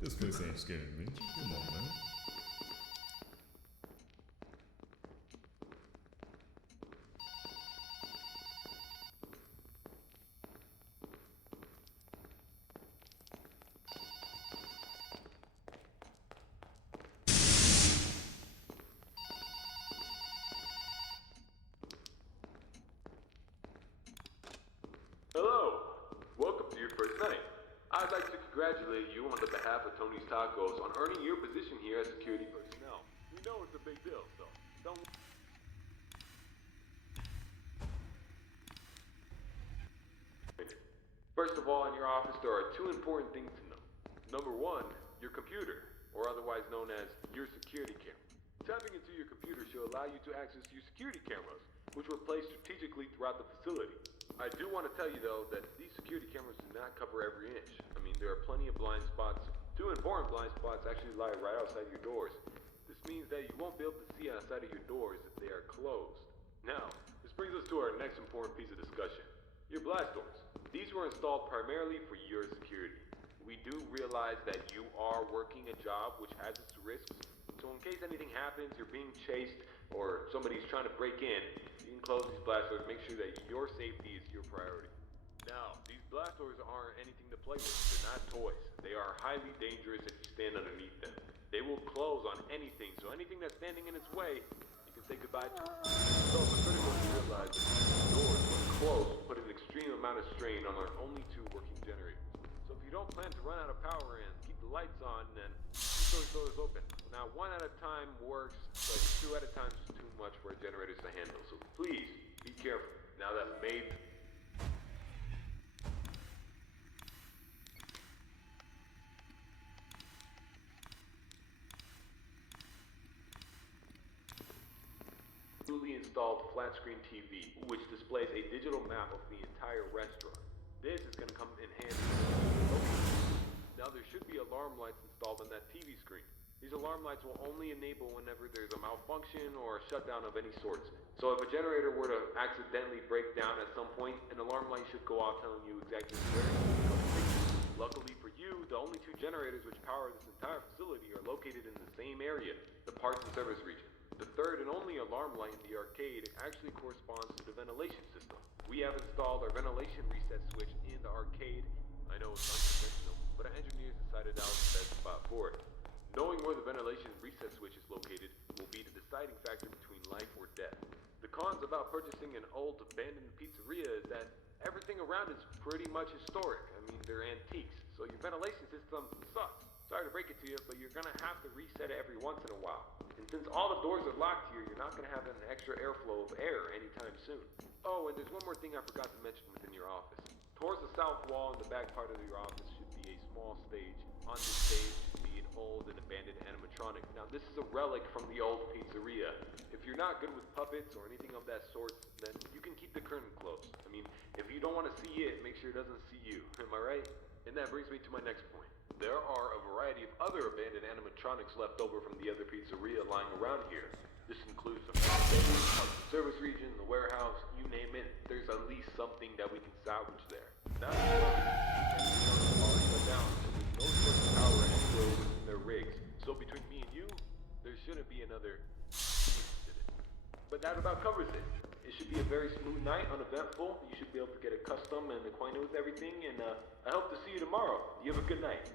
This place ain't scaring me. Come on, man. Hello, welcome to your first night. I'd like to congratulate you on the behalf of Tony's Tacos on earning your position here as security personnel. We know it's a big deal, so don't... First of all, in your office there are two important things to know. Number one, your computer, or otherwise known as your security camera. Tapping into your computer should allow you to access your security cameras, which were placed strategically throughout the facility. I do want to tell you though that these security cameras do not cover every inch. I mean, there are plenty of blind spots. Two important blind spots actually lie right outside your doors. This means that you won't be able to see outside of your doors if they are closed. Now, this brings us to our next important piece of discussion. Your blast doors. These were installed primarily for your security. We do realize that you are working a job which has its risks, so in case anything happens, you're being chased, or somebody's trying to break in, you can close these blast doors, make sure that your safety is your priority. Now, these blast doors aren't anything to play with. They're not toys. They are highly dangerous if you stand underneath them. They will close on anything, so anything that's standing in its way, you can say goodbye to. It's also critical to realize that these doors, when closed, put an extreme amount of strain on our only two working generators. So if you don't plan to run out of power and keep the lights on, then keep those doors open. Now, one at a time works, but two at a time is too much for our generators to handle. So please, be careful. Now that maybe... newly installed flat screen TV, which displays a digital map of the entire restaurant. This is going to come in handy. Now there should be alarm lights installed on that TV screen. These alarm lights will only enable whenever there's a malfunction or a shutdown of any sorts. So if a generator were to accidentally break down at some point, an alarm light should go off telling you exactly where you need to come fix it. Luckily for you, the only two generators which power this entire facility are located in the same area, the parts and service region. The third and only alarm light in the arcade actually corresponds to the ventilation system. We have installed our ventilation reset switch in the arcade. I know it's unconventional, but our engineers decided that was the best spot for it. Knowing where the ventilation reset switch is located will be the deciding factor between life or death. The cons about purchasing an old abandoned pizzeria is that everything around is pretty much historic. I mean, they're antiques, so your ventilation system sucks. Sorry to break it to you, but you're gonna have to reset it every once in a while. And since all the doors are locked here, you're not gonna have an extra airflow of air anytime soon. Oh, and there's one more thing I forgot to mention within your office. Towards the south wall in the back part of your office should be a small stage. On this stage should be an old and abandoned animatronic. Now this is a relic from the old pizzeria. If you're not good with puppets or anything of that sort, then you can keep the curtain closed. I mean, if you don't want to see it, make sure it doesn't see you. Am I right? And that brings me to my next point. There are a variety of other abandoned animatronics left over from the other pizzeria lying around here. This includes the front stage, the service region, the warehouse, you name it. There's at least something that we can salvage there. Now, all shut down, so there's no source of power anywhere within their rigs. So between me and you, there shouldn't be another incident. But that about covers it. It should be a very smooth night, uneventful. You should be able to get accustomed and acquainted with everything, and I hope to see you tomorrow. You have a good night.